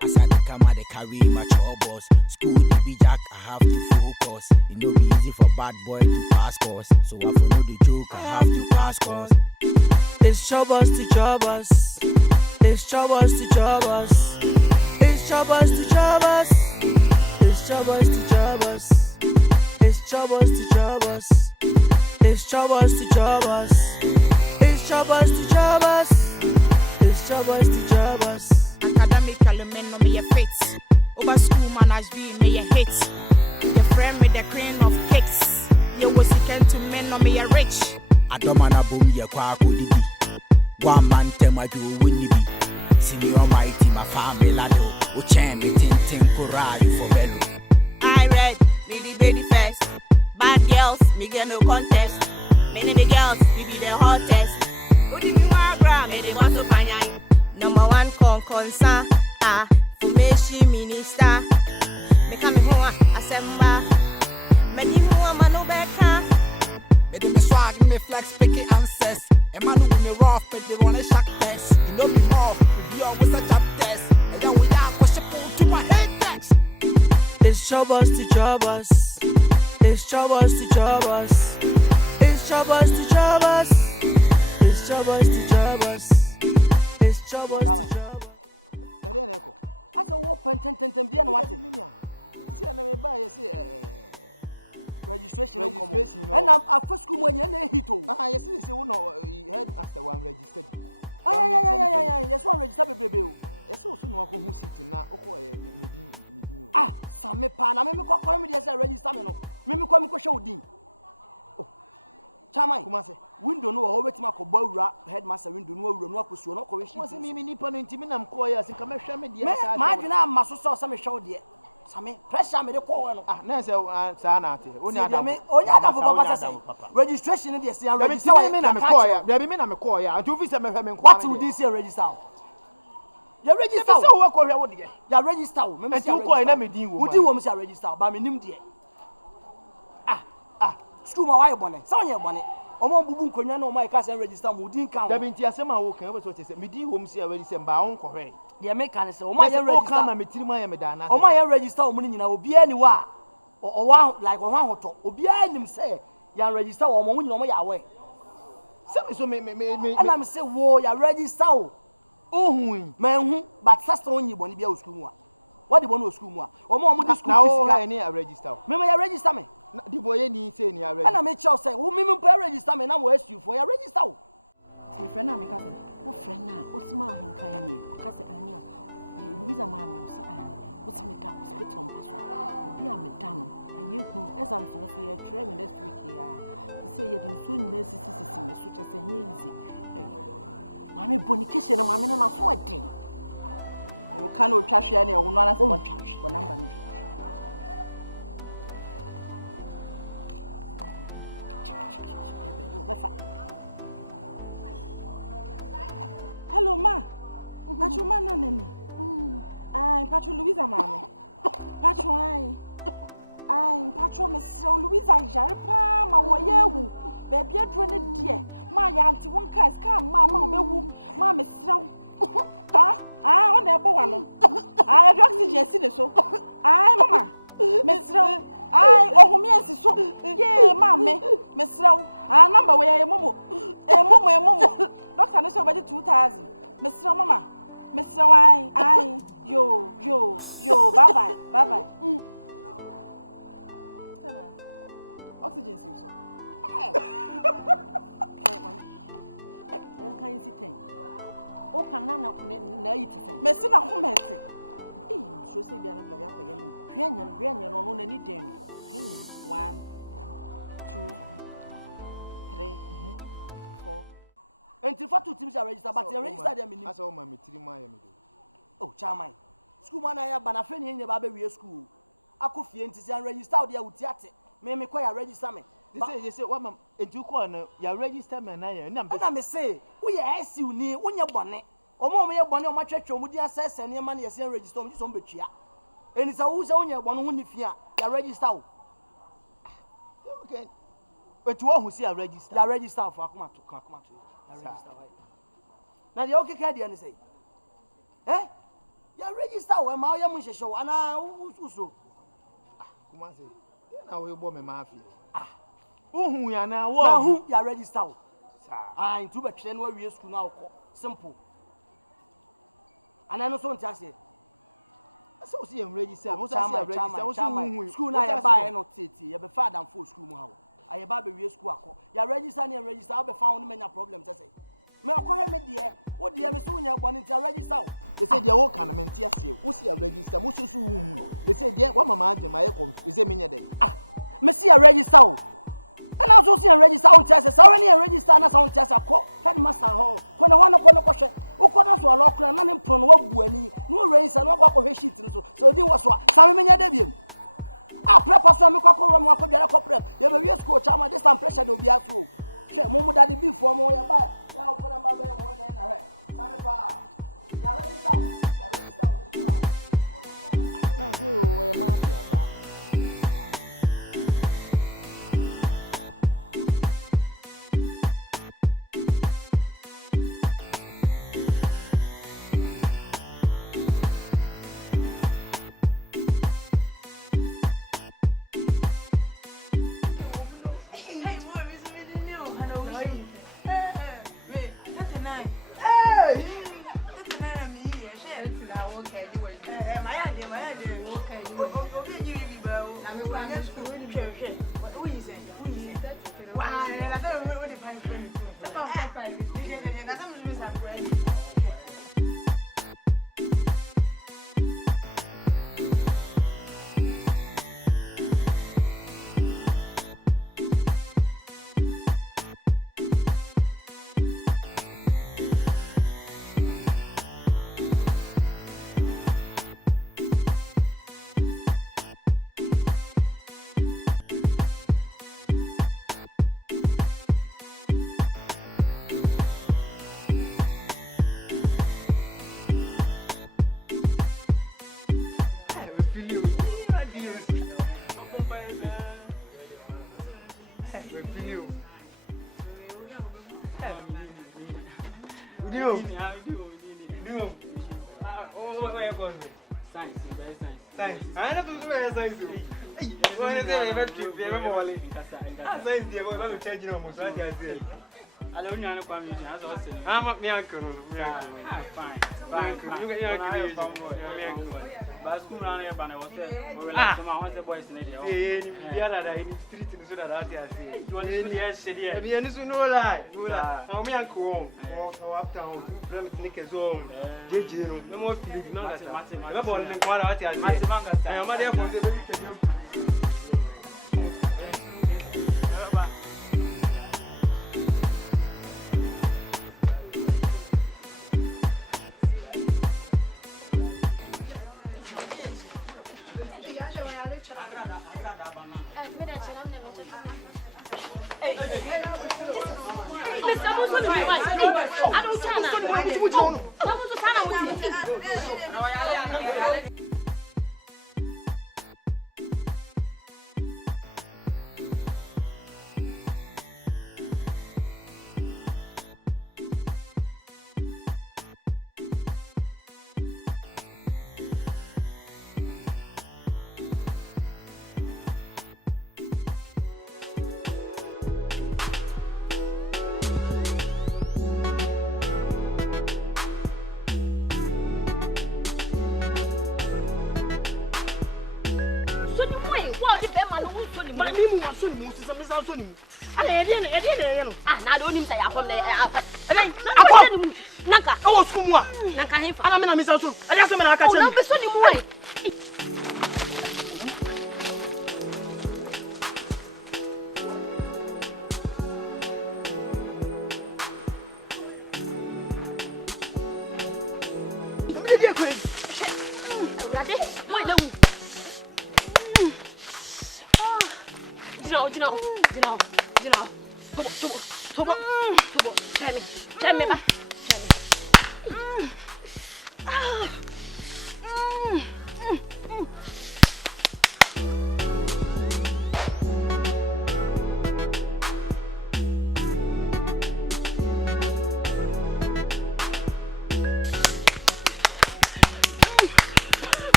As I come out, they carry my Chopbox. School the be jack, I have to focus. It no be easy for bad boy to pass course. So I follow the joke, I have to pass course. It's Chopbox to Chopbox. It's Chopbox to Chopbox. It's Chopbox to Chopbox. It's Chopbox to Chopbox. It's Chopbox to Chopbox. It's Chopbox to Chopbox. It's Chopbox to Chopbox. It's Chopbox to Chopbox. Academically, men no be a fit. Over school management me a hit. The friend with the cream of cakes. You was second to men no be a rich. I don't wanna boom your quack with it. One man tell my do win you be. Senior mighty, my family lado. Who chain me tin for bello. I read me the baby first. Bad girls, me get no contest. Many the girls, me be the hottest. Who did you want grab? Me they want to banyai. Number one concern, formation minister. Me come home, assemble. Me di mo manu beka. Me do me swag, me flex, picky answers. A man who me rough, but they run a shock test. You know me more, we always a job test. And then we are pushing to my head text. It's Chopbox to Chopbox. It's Chopbox to Chopbox. It's Chopbox to Chopbox. It's Chopbox to Chopbox. It's Chopbox to Chopbox. Daddy Neko. As a open ten be and what? See, I never buy Registration. And I'm first school when you hit. yes, they say, no, headmaster one registered. Yes, one registered baby. Yes, also no one who sit in now. Some pan, I may call me as a register. Maybe come show Dean. Chamai, Kumasi. Window no always make a bow headmaster window no work with you. No correction. Was me nippon in Timinam Coyas and come show me the Margina must saw some show dear. Some pressure me the call. Nancy, Sanati. Registration in the year. Register me, I'm a coya. There be men I'm a coya. And 2 visits me having what would this year register? You register so work or you register. And you call them a deal. Would you want to register by me name dear? School my bonnet, son your bonnet. Omo bubu nkonya no my case register mo din kan. Da binti asema wo kan so say me di hom see already say ba won kohwe. The American say o ma ye register. O kan ma metiri ma ye me da na. O ma ye register o mo nyina obi ani wa. O wa like o ho hoto. Obi anim say ya register o mo nyina o mo ya we. Say so me and am say wo ya register o. Ohun man hu but sister onyi boni bia o school mu a. What the boni o school mu a. O mo di school fees ka ni register. Me ya register me. The boy ni say ni register. And I make sure say who me register me na mo ask you for ya register o. My friend, I'm cousin. What friend now? What's my him kind of cousin Ania? Louisa Mammy, say Annie. What's me got hospital on Paso? Will be a medano. And you who, as I'm so for your training this week here, you say you're doing soon necessity, me such as a easy. Mammy Bonication and Mammy, and I saw a thing. You cannot trash any one as one trash, but number. Hello, ma. Pacho mana nene. Pacho Louisa mame. Pacho Pacho Miss Louisa Jarpa, ma woyewu. Baby adrone die. Ma ya anti won kai ska ma obewu. Ma Miss on the boy no. The oxygen si de so. Mama. Miss ohumi ensiso. Ye mame. Miss number where momo. Momo. Doctor no say about 2,000. Mr. Mama. Mr. Wine. Yo. Bye bye. Oxygen so. You can see thing. O can na eat thing. Mr. na comment. So say be another for you. Hwanya no na ni den. 1 2 3 4 Until for 2 teams are registered, but they register them in. That's all my metiri ma ya me do. Oh, Chamai. School man I ba na friend in your baby school. Akofie nti say register there utiate. Me call ya register me. They say what mam entu call na ya register me na ya. Na me say, wo ya esi uni, wo nye bone. Omo ye bone o ma twetwe omo di assess ne ma na ye say register omo di so betua. Eni say wo say wo nye bone ho ni fia, ya register wo. Okay. But you who see a register. You register for Akuma to. You register. Now the okay card you say. Eh? You register when my young show and who Kumasi. Now we bomb a mafia. Who ya now? Who you register? Ah, into a train where we school now. Simple. And I know something I say. So see him register. What's register? School now you buy not titi. You be far than full school now. I buy be school. You register and register. I be found many problems. I say. Me akwa me de. What de me so nya boni ti register. They say they work can mentia say. Who see a register? Who so they say they what mama agye my confuse. They say me nya dey. Ah, me see a register. And also see a register on test. So when you register na sound test akọ headmaster hall. When one no kwahwe. Ukoda so alokra na ne mpro no wabu ani. No register no kwahwe sheet so. So din was so. Same me nya dey biem. Ah, prep so me kwakọ rom akọdware kọ prep. Ye me we school chama this time pressure dey obi aso. Hwe mo daddy before mo ya ba. Ya open number be mo na re. Same pa. Ya register. Na so we mafia sa.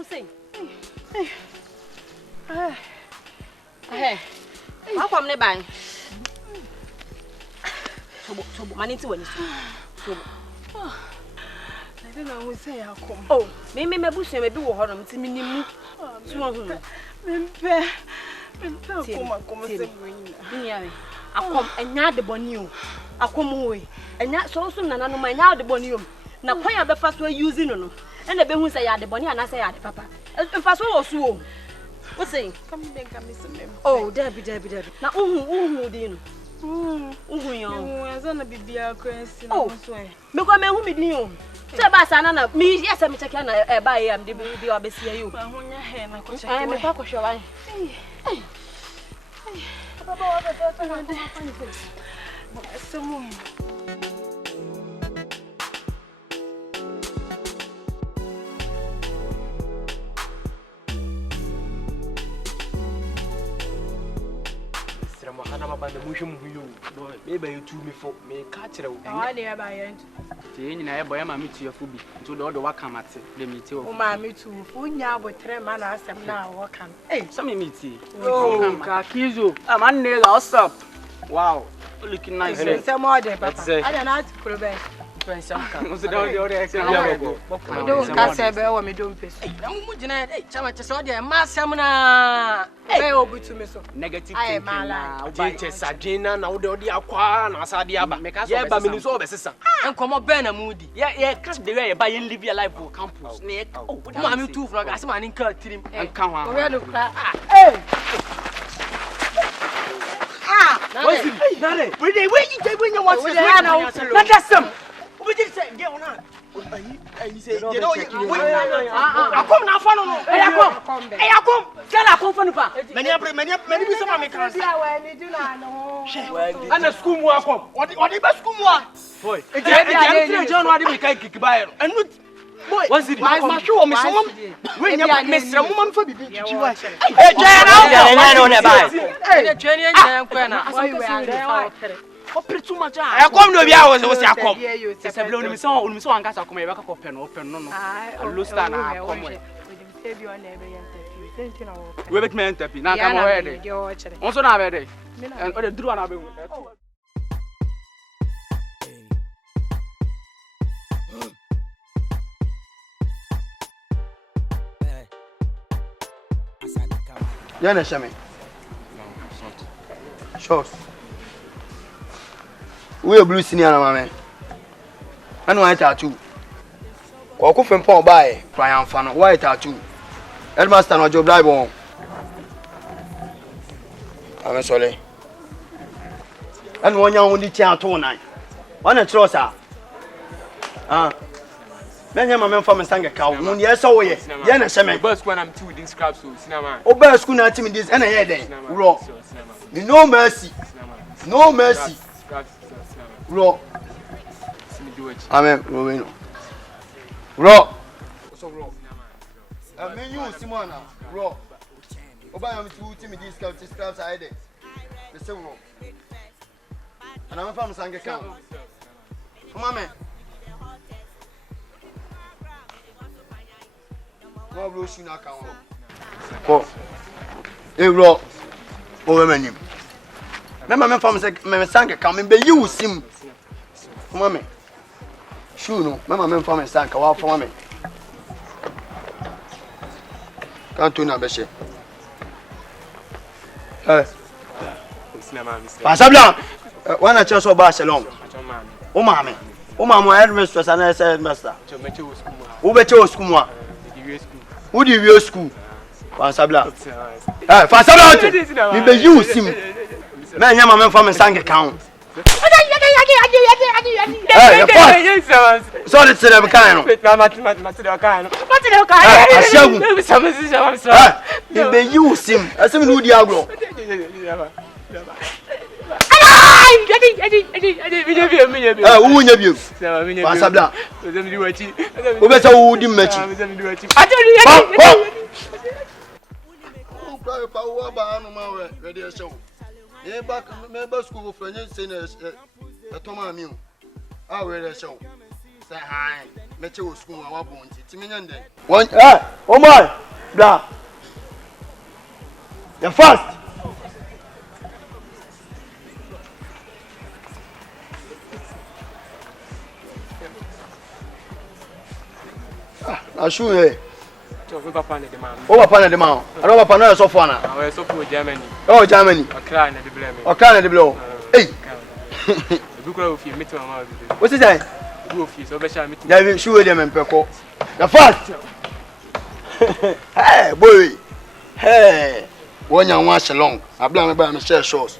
do say? Hey, how come they buy? Chobo, man into when you. I don't know who say I come. Oh, me bush me be wo hono mti minimu. Sumo hu. Mempe come say we. Akom enya de boni o. Akom we. Enya so nana no ma enya de boni o. Na kwan ya be fa so using no. E na be hu say ya de boni ana say ya de papa. Fa so wo so o. What say? come see. Oh, Debbie. Na uhu din. Uhu yo. Azana bibia kwensi Oh, na so e. Me kwa me hu me din o. Say ba sana na me yes me check na e ba am de bi obesia you. Ma honya he na ko check. Eh me pa ko hwe Hey. Baba wa baba to na de. Somo. Banda mushum huyo boy maybe you two me for me catch you Ah dey ba yen ti nyina e boy ma me tu afu bi nto do do waka mate de me ti o ma me tu fu nya abotre ma na asem na wo kan eh so me ti oh ka kizo man ne ga what's up wow looking nice say more dey papa ada na ati kuro be pensam ka o se do action ya go me do ka se be wo me do mpesi eh na mu gina eh chama che so dey ma asem na be obutu me so negative thinking na je sadwena na wo de akwa na asade aba ye ba me so obesesa enkomo be na mudi ye catch the way ye ba ye live your life for campus na oh ma me two frog asema ni nka tirim enka ho o we no kra eh what's it nare we dey we you want to na dasam we dey say get on ayi say you know akom na fa no akom gala akom fa no pa many bi sama me kan dia we ni do na no ana school mu akom odi ba school mu a boy e je John odi me kai kikibae no enu boy what's it ma show me so we nya me sra mu ma fa bibi chichi wa e je na no ne bai e je ni nya nkwa na why we are too much. I come no bia was I come. Se blo no mi so anga sa come e be ka ko pe no no. Lo sta na come we. We bet me entapi na ka mo we de. On so na be de. O de duru na be. Yana shame. Shots. We are blue senior mama. I know I tattoo. Or go from Paul by Brian Fan, white tattoo. Headmaster no job drive on. I'm sorry. And one young only chair 29. One a trouser. Many men from a sang a cow. When yes, oh, yes, Yana Shame. Bus when I'm 2 within scraps to cinema. Oh, bear school not this and a head. Raw. No mercy. No mercy. Raw. Amen. Romano. Raw. So raw. I mean, you, Simona. Raw. Obama to Timmy discount scraps I did. The same raw. And I'm from Sanga County. Mamma. No rushing account. Oh, a raw. Oh, women. Remember, from Sanga coming, but you, Sim. Mamma. Sure, no. Mamma, from Sanga, wow, for me. Can't do nothing, Bessie. Pasabla. One I just saw Barcelona. Oh, mammy. Oh, mamma, headmistress, and I said, Master. Who bet your school? Who do you school? Pasabla. Pasabla. You be you, Sim. Man, your mamma from a sang account. Sorry, to the kind. You be you, Sim. I said, who Diablo. Who will you? Pasabla. Who better would you match? Ready to show. Yeah, back member school for you saying a Thomas Mew. I will show. Say hi. Meche o school wa bon nti timi nyande. One oh my. Bra. The first. Ashu eh. Over Papa and the man. Over Papa and the man. I don't Papa no so far na. I was so for Germany. Oh Germany. A clan at the blame. O clan at the blow. Hey. The book of you meet my mouth. What is that? Go of you so better meet. David show them and peko. The first. Hey boy. Hey. One young one long. I blame me by my share shows.